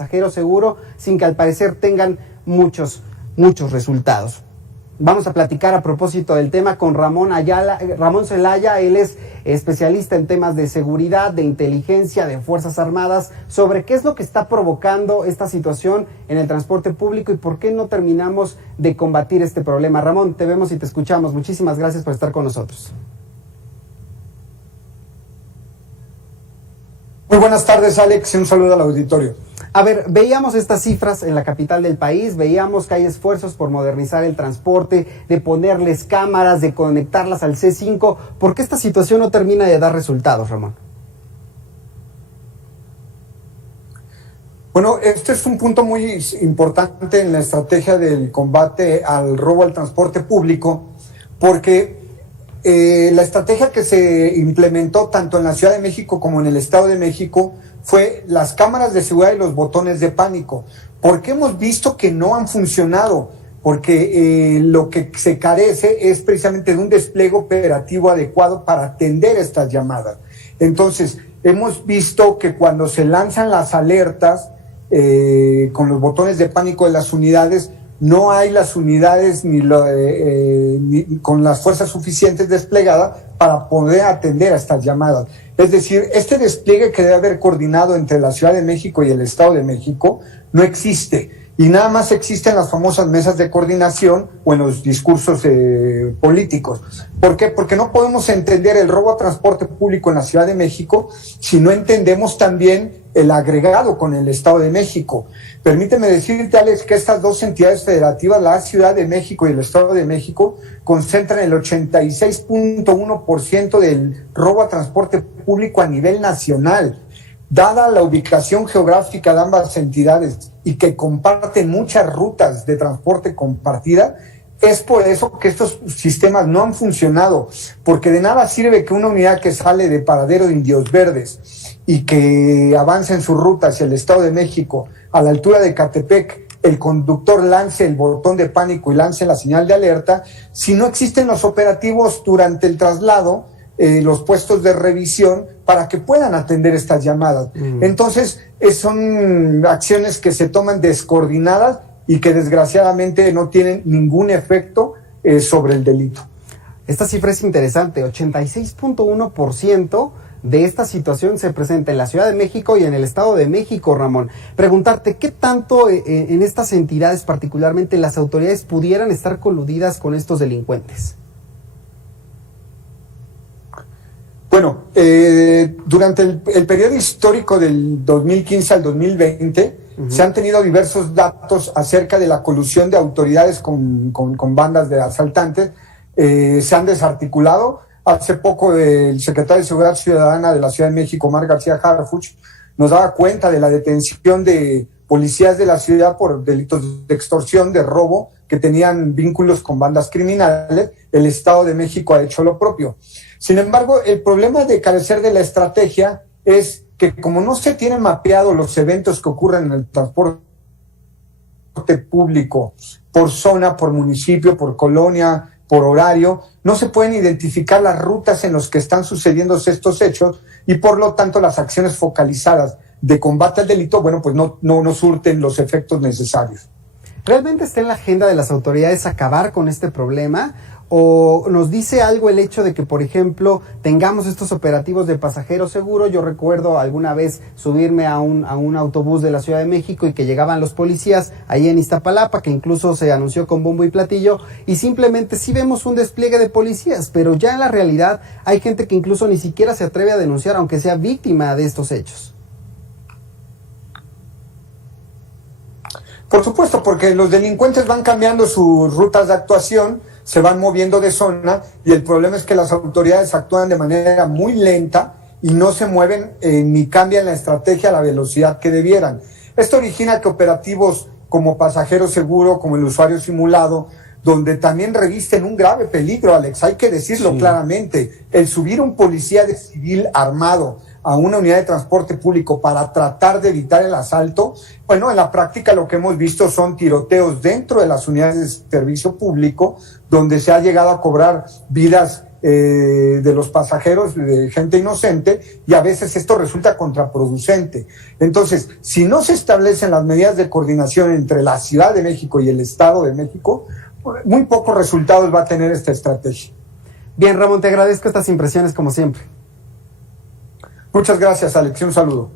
pasajero seguro sin que al parecer tengan muchos resultados. Vamos a platicar a propósito del tema con Ramón Celaya. Él es especialista en temas de seguridad, de inteligencia, de Fuerzas Armadas, sobre qué es lo que está provocando esta situación en el transporte público y por qué no terminamos de combatir este problema. Ramón, te vemos y te escuchamos. Muchísimas gracias por estar con nosotros. Muy buenas tardes, Alex, y un saludo al auditorio. A ver, veíamos estas cifras en la capital del país, veíamos que hay esfuerzos por modernizar el transporte, de ponerles cámaras, de conectarlas al C5. ¿Por qué esta situación no termina de dar resultados, Ramón? Bueno, este es un punto muy importante en la estrategia del combate al robo al transporte público, porque la estrategia que se implementó tanto en la Ciudad de México como en el Estado de México fue las cámaras de seguridad y los botones de pánico. ¿Por qué hemos visto que no han funcionado? Porque lo que se carece es precisamente de un despliegue operativo adecuado para atender estas llamadas. Entonces, hemos visto que cuando se lanzan las alertas con los botones de pánico de las unidades, no hay las unidades ni con las fuerzas suficientes desplegadas para poder atender a estas llamadas. Es decir, este despliegue que debe haber coordinado entre la Ciudad de México y el Estado de México no existe. Y nada más existen las famosas mesas de coordinación o en los discursos políticos. ¿Por qué? Porque no podemos entender el robo a transporte público en la Ciudad de México si no entendemos también el agregado con el Estado de México. Permíteme decirte, Alex, que estas dos entidades federativas, la Ciudad de México y el Estado de México, concentran el 86.1% del robo a transporte público a nivel nacional. Dada la ubicación geográfica de ambas entidades y que comparten muchas rutas de transporte compartida, es por eso que estos sistemas no han funcionado, porque de nada sirve que una unidad que sale de Paradero de Indios Verdes y que avanza en su ruta hacia el Estado de México, a la altura de Catepec, el conductor lance el botón de pánico y lance la señal de alerta, si no existen los operativos durante el traslado, los puestos de revisión para que puedan atender estas llamadas. Entonces, son acciones que se toman descoordinadas y que desgraciadamente no tienen ningún efecto sobre el delito. Esta cifra es interesante, 86.1% de esta situación se presenta en la Ciudad de México y en el Estado de México, Ramón. Preguntarte, ¿qué tanto en estas entidades, particularmente las autoridades, pudieran estar coludidas con estos delincuentes? Bueno, durante el periodo histórico del 2015 al 2020, se han tenido diversos datos acerca de la colusión de autoridades con bandas de asaltantes. Se han desarticulado. Hace poco el secretario de Seguridad Ciudadana de la Ciudad de México, Omar García Harfuch, nos daba cuenta de la detención de policías de la ciudad por delitos de extorsión, de robo, que tenían vínculos con bandas criminales. El Estado de México ha hecho lo propio. Sin embargo, el problema de carecer de la estrategia es que como no se tienen mapeados los eventos que ocurren en el transporte público por zona, por municipio, por colonia, por horario, no se pueden identificar las rutas en las que están sucediendo estos hechos y por lo tanto las acciones focalizadas de combate al delito, bueno, pues no surten los efectos necesarios. ¿Realmente está en la agenda de las autoridades acabar con este problema? ¿O nos dice algo el hecho de que, por ejemplo, tengamos estos operativos de pasajero seguro? Yo recuerdo alguna vez subirme a un autobús de la Ciudad de México y que llegaban los policías ahí en Iztapalapa, que incluso se anunció con bombo y platillo, y simplemente sí vemos un despliegue de policías, pero ya en la realidad hay gente que incluso ni siquiera se atreve a denunciar, aunque sea víctima de estos hechos. Por supuesto, porque los delincuentes van cambiando sus rutas de actuación, se van moviendo de zona y el problema es que las autoridades actúan de manera muy lenta y no se mueven ni cambian la estrategia a la velocidad que debieran. Esto origina que operativos como pasajero seguro, como el usuario simulado, donde también revisten un grave peligro, Alex, hay que decirlo claramente. El subir un policía de civil armado a una unidad de transporte público para tratar de evitar el asalto, bueno, en la práctica lo que hemos visto son tiroteos dentro de las unidades de servicio público, donde se ha llegado a cobrar vidas de los pasajeros, de gente inocente, y a veces esto resulta contraproducente. Entonces, si no se establecen las medidas de coordinación entre la Ciudad de México y el Estado de México, muy pocos resultados va a tener esta estrategia. Bien, Ramón, te agradezco estas impresiones como siempre. Muchas gracias, Alex, un saludo.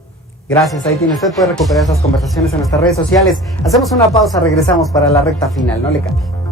Gracias, ahí tiene usted, puede recuperar estas conversaciones en nuestras redes sociales. Hacemos una pausa, regresamos para la recta final, no le cambie.